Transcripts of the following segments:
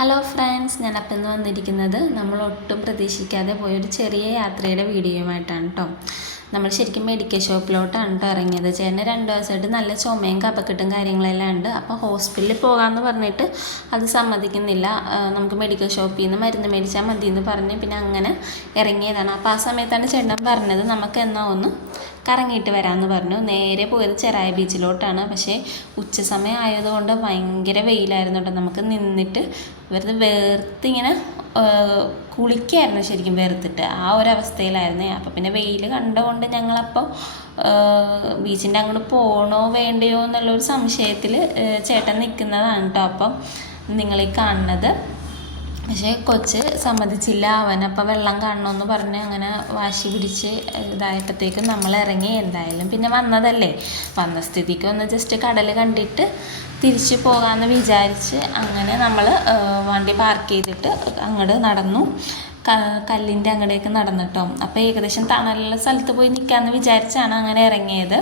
Hello friends, ഞാൻ അപ്പം ഇന്ന് വന്നിരിക്കുന്നത് നമ്മൾ ഒട്ടും പ്രതീക്ഷിക്കാതെ പോയൊരു ചെറിയ യാത്രയുടെ വീഡിയോയുമായിട്ടാണ് കേട്ടോ. നമ്മൾ ശരിക്കും മെഡിക്കൽ ഷോപ്പിലോട്ടാണ് കേട്ടോ ഇറങ്ങിയത്. ചേട്ടന് 2 ദിവസമായിട്ട് നല്ല ചുമയും കഫക്കെട്ടും കാര്യങ്ങളെല്ലാം ഉണ്ട്. അപ്പോൾ ഹോസ്പിറ്റലിൽ പോകാമെന്ന് പറഞ്ഞിട്ട് അത് സമ്മതിക്കുന്നില്ല. നമുക്ക് മെഡിക്കൽ ഷോപ്പിൽ നിന്ന് മരുന്ന് മേടിച്ചാൽ മതി എന്ന് പറഞ്ഞ് പിന്നെ അങ്ങനെ ഇറങ്ങിയതാണ്. അപ്പോൾ ആ സമയത്താണ് ചേട്ടൻ പറഞ്ഞത് നമുക്ക് എന്നാ ഒന്ന് കറങ്ങിയിട്ട് വരാമെന്ന് പറഞ്ഞു. നേരെ പോയത് ചെറായ ബീച്ചിലോട്ടാണ്. പക്ഷേ ഉച്ച സമയം ആയതുകൊണ്ട് ഭയങ്കര വെയിലായിരുന്നു കേട്ടോ. നമുക്ക് നിന്നിട്ട് വെറുതെ വേർത്തിങ്ങനെ കുളിക്കായിരുന്നു, ശരിക്കും വേർത്തിട്ട് ആ ഒരു അവസ്ഥയിലായിരുന്നേ. അപ്പോൾ പിന്നെ വെയിൽ കണ്ടുകൊണ്ട് ഞങ്ങളപ്പോൾ ബീച്ചിൻ്റെ അങ്ങോട്ട് പോകണോ വേണ്ടയോ എന്നുള്ളൊരു സംശയത്തിൽ ചേട്ടൻ നിൽക്കുന്നതാണ് കേട്ടോ. അപ്പം നിങ്ങളീ കാണുന്നത്. പക്ഷേ കൊച്ച് സമ്മതിച്ചില്ല. അവനപ്പോൾ വെള്ളം കാണണമെന്ന് പറഞ്ഞ് അങ്ങനെ വാശി പിടിച്ച് ഇതായപ്പോഴത്തേക്കും നമ്മൾ ഇറങ്ങി. എന്തായാലും പിന്നെ വന്നതല്ലേ, വന്ന സ്ഥിതിക്ക് ഒന്ന് ജസ്റ്റ് കടൽ കണ്ടിട്ട് തിരിച്ച് പോകാമെന്ന് വിചാരിച്ച് അങ്ങനെ നമ്മൾ വണ്ടി പാർക്ക് ചെയ്തിട്ട് അങ്ങോട്ട് നടന്നു. കല്ലിൻ്റെ അങ്ങടേക്ക് നടന്നിട്ടോ. അപ്പോൾ ഏകദേശം തണലുള്ള സ്ഥലത്ത് പോയി നിൽക്കാമെന്ന് വിചാരിച്ചാണ് അങ്ങനെ ഇറങ്ങിയത്.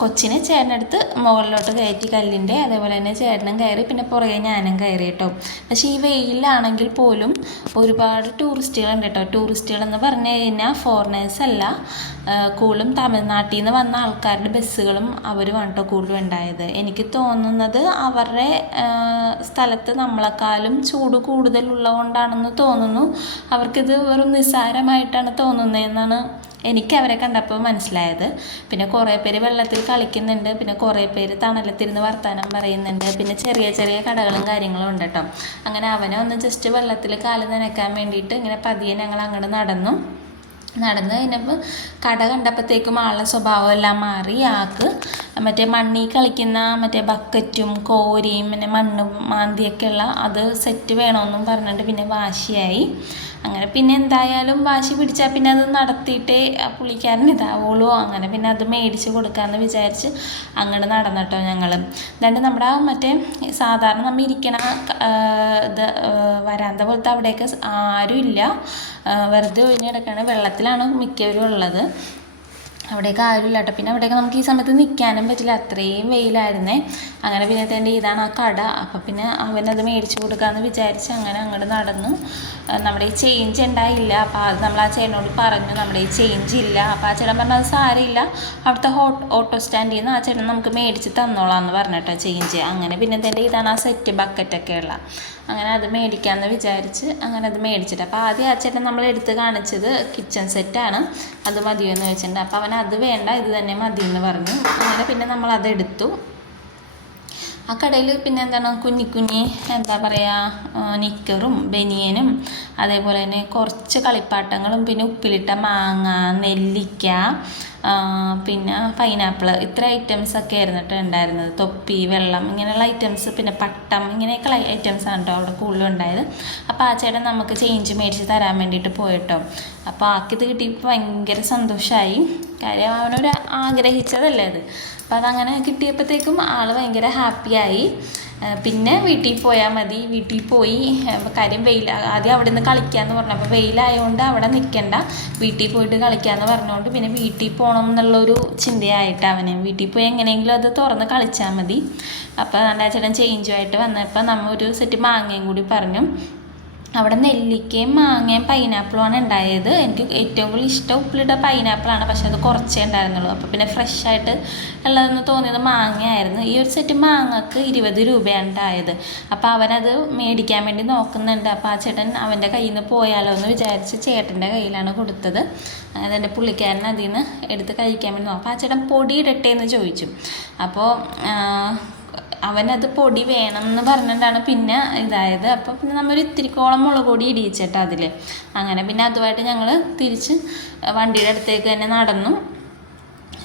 കൊച്ചിനെ ചേട്ടനടുത്ത് മുകളിലോട്ട് കയറ്റി കല്ലിൻ്റെ, അതേപോലെ തന്നെ ചേട്ടനും കയറി, പിന്നെ പുറകെ ഞാനും കയറി കേട്ടോ. പക്ഷേ ഈ വെയിലാണെങ്കിൽ പോലും ഒരുപാട് ടൂറിസ്റ്റുകളുണ്ട് കേട്ടോ. ടൂറിസ്റ്റുകളെന്ന് പറഞ്ഞു കഴിഞ്ഞാൽ ഫോറിനേഴ്സ് അല്ല, കൂടുതലും തമിഴ്നാട്ടിൽ നിന്ന് വന്ന ആൾക്കാരുടെ ബസ്സുകളും അവരുമാണ് കേട്ടോ കൂടുതലും ഉണ്ടായത്. എനിക്ക് തോന്നുന്നത് അവരുടെ സ്ഥലത്ത് നമ്മളെക്കാളും ചൂട് കൂടുതലുള്ളതുകൊണ്ടാണെന്ന് തോന്നുന്നു. അവർക്കിത് വെറും നിസ്സാരമായിട്ടാണ് തോന്നുന്നതെന്നാണ് എനിക്ക് അവരെ കണ്ടപ്പോൾ മനസ്സിലായത്. പിന്നെ കുറേ പേര് വെള്ളത്തിൽ കളിക്കുന്നുണ്ട്, പിന്നെ കുറേ പേര് തണലത്തിരുന്ന് വർത്താനം പറയുന്നുണ്ട്, പിന്നെ ചെറിയ ചെറിയ കടകളും കാര്യങ്ങളും ഉണ്ട് കേട്ടോ. അങ്ങനെ അവനെ ഒന്ന് ജസ്റ്റ് വെള്ളത്തിൽ കാല് നനയ്ക്കാൻ വേണ്ടിയിട്ട് ഇങ്ങനെ പതിയെ ഞങ്ങൾ അങ്ങോട്ട് നടന്നു കഴിഞ്ഞപ്പോൾ കട കണ്ടപ്പോഴത്തേക്കും ആളുടെ സ്വഭാവം എല്ലാം മാറി. ആൾക്ക് മറ്റേ മണ്ണിൽ കളിക്കുന്ന മറ്റേ ബക്കറ്റും കോരിയും പിന്നെ മണ്ണും മാന്തിയൊക്കെ ഉള്ള അത് സെറ്റ് വേണമെന്നും പറഞ്ഞിട്ട് പിന്നെ വാശിയായി. അങ്ങനെ പിന്നെ എന്തായാലും വാശി പിടിച്ചാൽ പിന്നെ അത് നടത്തിയിട്ടേ പുള്ളിക്കാരൻ ഇതാവുള്ളൂ. അങ്ങനെ പിന്നെ അത് മേടിച്ച് കൊടുക്കാമെന്ന് വിചാരിച്ച് അങ്ങോട്ട് നടന്നിട്ടോ ഞങ്ങൾ. അതാണ്ട് നമ്മുടെ മറ്റേ സാധാരണ നമ്മൾ ഇരിക്കണ ഇത് വരാന്ത പോലത്തെ അവിടെയൊക്കെ ആരും ഇല്ല, വെറുതെ ഒഴിഞ്ഞ് കിടക്കുകയാണ്. വെള്ളത്തിലാണ് മിക്കവരും ഉള്ളത്. അവിടേക്ക് ആരുമില്ല കേട്ടോ. പിന്നെ അവിടെയൊക്കെ നമുക്ക് ഈ സമയത്ത് നിൽക്കാനും പറ്റില്ല, അത്രയും വെയിലായിരുന്നേ. അങ്ങനെ പിന്നെ തന്നെ ഇതാണ് ആ കട. അപ്പോൾ പിന്നെ അവനത് മേടിച്ച് കൊടുക്കാമെന്ന് വിചാരിച്ച് അങ്ങനെ അങ്ങോട്ട് നടന്നു. നമ്മുടെ ഈ ചേഞ്ച് ഉണ്ടായില്ല. അപ്പോൾ അത് നമ്മൾ ആ ചേട്ടനോട് പറഞ്ഞു നമ്മുടെ ഈ ചേഞ്ച് ഇല്ല. അപ്പോൾ ആ ചേട്ടൻ പറഞ്ഞാൽ അത് സാരമില്ല, അവിടുത്തെ ഓട്ടോ സ്റ്റാൻഡിൽ നിന്ന് ആ ചേട്ടൻ നമുക്ക് മേടിച്ച് തന്നോളാം എന്ന് പറഞ്ഞിട്ടോ ചേഞ്ച്. അങ്ങനെ പിന്നെ തന്നെ ഇതാണ് ആ സെറ്റ് ബക്കറ്റൊക്കെ ഉള്ള. അങ്ങനെ അത് മേടിക്കാമെന്ന് വിചാരിച്ച് അങ്ങനെ അത് മേടിച്ചിട്ട്, അപ്പോൾ ആദ്യം ആ ചേട്ടൻ നമ്മൾ എടുത്ത് കാണിച്ചത് കിച്ചൺ സെറ്റാണ്, അത് മതിയോ എന്ന് ചോദിച്ചിട്ടുണ്ട്. അപ്പോൾ അവൻ അത് വേണ്ട, ഇത് തന്നെ മതി എന്ന് പറഞ്ഞു. അങ്ങനെ പിന്നെ നമ്മളതെടുത്തു. ആ കടയിൽ പിന്നെ എന്താണ് കുഞ്ഞി എന്താ പറയുക നിക്കറും ബനിയനും അതേപോലെ തന്നെ കുറച്ച് കളിപ്പാട്ടങ്ങളും പിന്നെ ഉപ്പിലിട്ട മാങ്ങ, നെല്ലിക്ക, പിന്നെ പൈനാപ്പിൾ, ഇത്ര ഐറ്റംസൊക്കെ ആയിരുന്നു ഉണ്ടായിരുന്നത്. തൊപ്പി, വെള്ളം, ഇങ്ങനെയുള്ള ഐറ്റംസ്, പിന്നെ പട്ടം, ഇങ്ങനെയൊക്കെയുള്ള ഐറ്റംസാണ് കേട്ടോ അവിടെ കൂടുതലും ഉണ്ടായത്. അപ്പോൾ ആ ചേട്ടൻ നമുക്ക് ചേഞ്ച് മേടിച്ച് തരാൻ വേണ്ടിയിട്ട് പോയിട്ടോ. അപ്പോൾ ആക്കിത് കിട്ടിയപ്പോൾ ഭയങ്കര സന്തോഷമായി. കാര്യം അവനൊരു ആഗ്രഹിച്ചതല്ലേ അത്. അപ്പോൾ അതങ്ങനെ കിട്ടിയപ്പോഴത്തേക്കും ആൾ ഭയങ്കര ഹാപ്പിയായി. പിന്നെ വീട്ടിൽ പോയാൽ മതി. വീട്ടിൽ പോയി കാര്യം വെയിൽ, ആദ്യം അവിടെ നിന്ന് കളിക്കാമെന്ന് പറഞ്ഞു. അപ്പോൾ വെയിലായതുകൊണ്ട് അവിടെ നിൽക്കണ്ട, വീട്ടിൽ പോയിട്ട് കളിക്കാമെന്ന് പറഞ്ഞുകൊണ്ട് പിന്നെ വീട്ടിൽ പോകണം എന്നുള്ളൊരു ചിന്തയായിട്ട് അവന് വീട്ടിൽ പോയി എങ്ങനെയെങ്കിലും അത് തുറന്ന് കളിച്ചാൽ മതി. അപ്പോൾ എൻ്റെ ചേട്ടൻ ചേഞ്ചുമായിട്ട് വന്നപ്പോൾ നമ്മൾ ഒരു സെറ്റ് മാങ്ങയും കൂടി പറഞ്ഞു. അവിടെ നെല്ലിക്കയും മാങ്ങയും പൈനാപ്പിളുമാണ് ഉണ്ടായത്. എനിക്ക് ഏറ്റവും കൂടുതൽ ഇഷ്ടം ഉപ്പിലിട്ട പൈനാപ്പിളാണ്, പക്ഷെ അത് കുറച്ചേ ഉണ്ടായിരുന്നുള്ളൂ. അപ്പോൾ പിന്നെ ഫ്രഷായിട്ട് ഉള്ളതെന്ന് തോന്നിയത് മാങ്ങയായിരുന്നു. ഈ ഒരു സെറ്റ് മാങ്ങക്ക് 20 രൂപയാണ് ഉണ്ടായത്. അപ്പോൾ അവനത് മേടിക്കാൻ വേണ്ടി നോക്കുന്നുണ്ട്. അപ്പോൾ ആ ചേട്ടൻ അവൻ്റെ കയ്യിൽ നിന്ന് പോയാലോ എന്ന് വിചാരിച്ച് ചേട്ടൻ്റെ കയ്യിലാണ് കൊടുത്തത്. അതെൻ്റെ പുള്ളിക്കാരൻ അതിൽ നിന്ന് എടുത്ത് കഴിക്കാൻ വേണ്ടി നോക്കും. അപ്പോൾ ആ ചേട്ടൻ പൊടി ഇടട്ടെ എന്ന് ചോദിച്ചു. അപ്പോൾ അവനത് പൊടി വേണം എന്ന് പറഞ്ഞിട്ടാണ് പിന്നെ ഇതായത്. അപ്പോൾ പിന്നെ നമ്മൾ ഇത്തിരിക്കോളം മുളക് പൊടി ഇടിയിച്ചിട്ട് അതിൽ. അങ്ങനെ പിന്നെ അതുമായിട്ട് ഞങ്ങൾ തിരിച്ച് വണ്ടിയുടെ അടുത്തേക്ക് തന്നെ നടന്നു.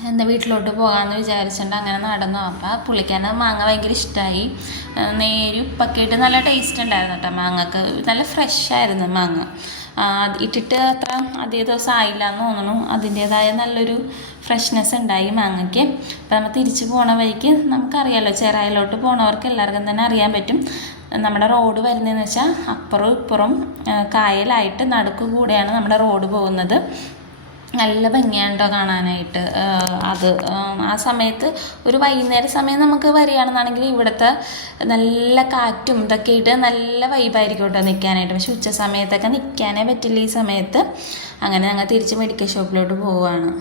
എന്താ വീട്ടിലോട്ട് പോകാമെന്ന് വിചാരിച്ചിട്ടുണ്ട് അങ്ങനെ നടന്നു. അപ്പോൾ പുള്ളിക്കാരൻ മാങ്ങ ഭയങ്കര ഇഷ്ടമായി. നേരി ഉപ്പൊക്കെ ഇട്ട് നല്ല ടേസ്റ്റ് ഉണ്ടായിരുന്നു കേട്ടോ മാങ്ങക്ക്. നല്ല ഫ്രഷായിരുന്നു മാങ്ങ. ഇട്ടിട്ട് അത്ര അധിക ദിവസം ആയില്ല എന്ന് തോന്നുന്നു. അതിൻ്റേതായ നല്ലൊരു ഫ്രഷ്നെസ് ഉണ്ടായി മാങ്ങയ്ക്ക്. അപ്പോൾ നമ്മൾ തിരിച്ച് പോണ വഴിക്ക് നമുക്കറിയാമല്ലോ, ചെറായിലോട്ട് പോണവർക്ക് എല്ലാവർക്കും തന്നെ അറിയാൻ പറ്റും, നമ്മുടെ റോഡ് വരുന്നതെന്ന് വെച്ചാൽ അപ്പുറവും ഇപ്പുറവും കായലായിട്ട് നടുക്ക് കൂടെയാണ് നമ്മുടെ റോഡ് പോകുന്നത്. നല്ല ഭംഗിയാണ് കേട്ടോ കാണാനായിട്ട്. അത് ആ സമയത്ത് ഒരു വൈകുന്നേര സമയം നമുക്ക് വരികയാണെന്നാണെങ്കിൽ ഇവിടുത്തെ നല്ല കാറ്റും ഇതൊക്കെ ആയിട്ട് നല്ല വൈബായിരിക്കും കേട്ടോ നിൽക്കാനായിട്ട്. പക്ഷെ ഉച്ച സമയത്തൊക്കെ നിൽക്കാനേ പറ്റില്ല ഈ സമയത്ത്. അങ്ങനെ ഞങ്ങൾ തിരിച്ച് മെഡിക്കൽ ഷോപ്പിലോട്ട് പോവുകയാണ്.